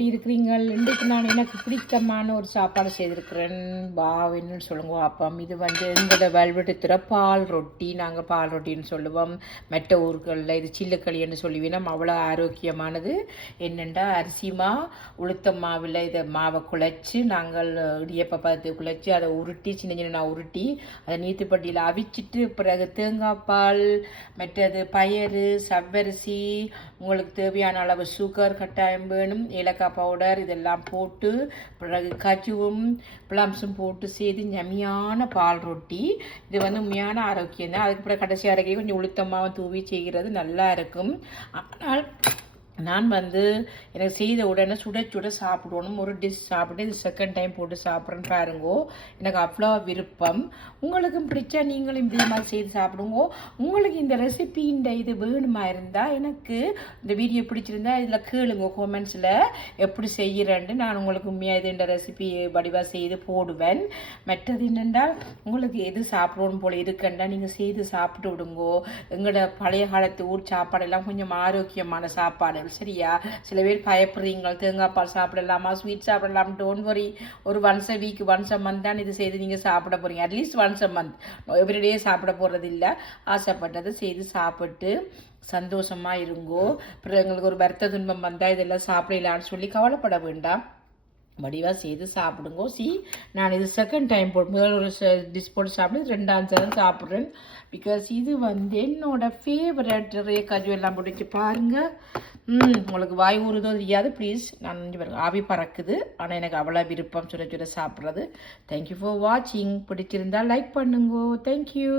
எப்படி இருக்கிறீங்க? இன்றைக்கு நான் எனக்கு பிடித்தமான ஒரு சாப்பாடு செய்திருக்கிறேன். என்னன்னு சொல்லுங்க அப்பம். இது எங்களோட வெல்வெட்டுத்துற பால் ரொட்டி. நாங்கள் பால் ரொட்டின்னு சொல்லுவோம். மற்ற ஊர்களில் இது சில்லுக்களின்னு சொல்லுவீங்கன்னா அவ்வளோ ஆரோக்கியமானது. என்னென்னா அரிசிமா உளுத்தம் மாவில் இதை மாவை குழைச்சி நாங்கள் இடியப்ப பார்த்து குழைச்சி அதை உருட்டி சின்ன சின்ன உருட்டி அதை நீத்துப்பட்டியில் அவிச்சிட்டு பிறகு தேங்காய் பால் மற்றது பயறு சவ்வரிசி உங்களுக்கு தேவையான அளவு சுகர் கட்டாயம் வேணும், ஏலக்காய் பவுடர் இதெல்லாம் போட்டு பிறகு கஜுவும் பிளம்ஸும் போட்டு செய்து ஞமையான பால் ரொட்டி. இது உண்மையான ஆரோக்கியம் தான். அதுக்கு பிறகு கடைசி அரைக்கி கொஞ்சம் உளுத்தமாக தூவி செய்கிறது நல்லா இருக்கும். ஆனால் நான் எனக்கு செய்த உடனே சுட சுட சாப்பிடணும். ஒரு டிஷ் சாப்பிட்டு இது செகண்ட் டைம் போட்டு சாப்பிட்றேன்னு பாருங்கோ. எனக்கு அவ்வளோ விருப்பம். உங்களுக்கும் பிடிச்சா நீங்களும் இதே மாதிரி செய்து சாப்பிடுங்கோ. உங்களுக்கு இந்த ரெசிபி இந்த இது வேணுமா இருந்தால் எனக்கு இந்த வீடியோ பிடிச்சிருந்தா இதில் கேளுங்க கமெண்ட்ஸில் எப்படி செய்கிறேன்ட்டு. நான் உங்களுக்கு உண்மையாக இது இந்த ரெசிபி வடிவாக செய்து போடுவேன். மற்றது என்னென்றால் உங்களுக்கு எது சாப்பிடணும் போல் இருக்குண்டா நீங்கள் செய்து சாப்பிட்டு விடுங்கோ. எங்களோட பழைய காலத்து ஊர் சாப்பாடெல்லாம் கொஞ்சம் ஆரோக்கியமான சாப்பாடு. சரியா? சில பேர் பயப்படுறீங்க தேங்காய் பால் சாப்பிடலாமா ஸ்வீட் சாப்பிடலாம். Don't worry. ஒரு once a week once a month தான் இது செய்து நீங்கள் சாப்பிட போகிறீங்க. At least once a month. Everyday சாப்பிட போகிறது இல்லை. ஆசைப்பட்டதை செய்து சாப்பிட்டு சந்தோஷமாக இருங்கோ. அப்புறம் எங்களுக்கு ஒரு வருத்த துன்பம் வந்தால் இதெல்லாம் சாப்பிடலான்னு சொல்லி கவலைப்பட வேண்டாம். வடிவாக செய்து சாப்பிடுங்கோ. நான் இது செகண்ட் டைம் போட்டு முதல் ஒரு டிஷ் போட்டு சாப்பிட்டு ரெண்டாவது தரம் சாப்பிட்றேன். பிகாஸ் இது என்னோட ஃபேவரட். நிறைய கஜு எல்லாம் போட்டு பாருங்கள். உங்களுக்கு வாய் ஊறுதோ தெரியாது. ப்ளீஸ் நான் ஆவி பறக்குது. ஆனால் எனக்கு அவ்வளோ விருப்பம் சுட சுட சாப்பிட்றது. தேங்க்யூ ஃபார் வாட்சிங். பிடிச்சிருந்தால் லைக் பண்ணுங்கோ. தேங்க்யூ.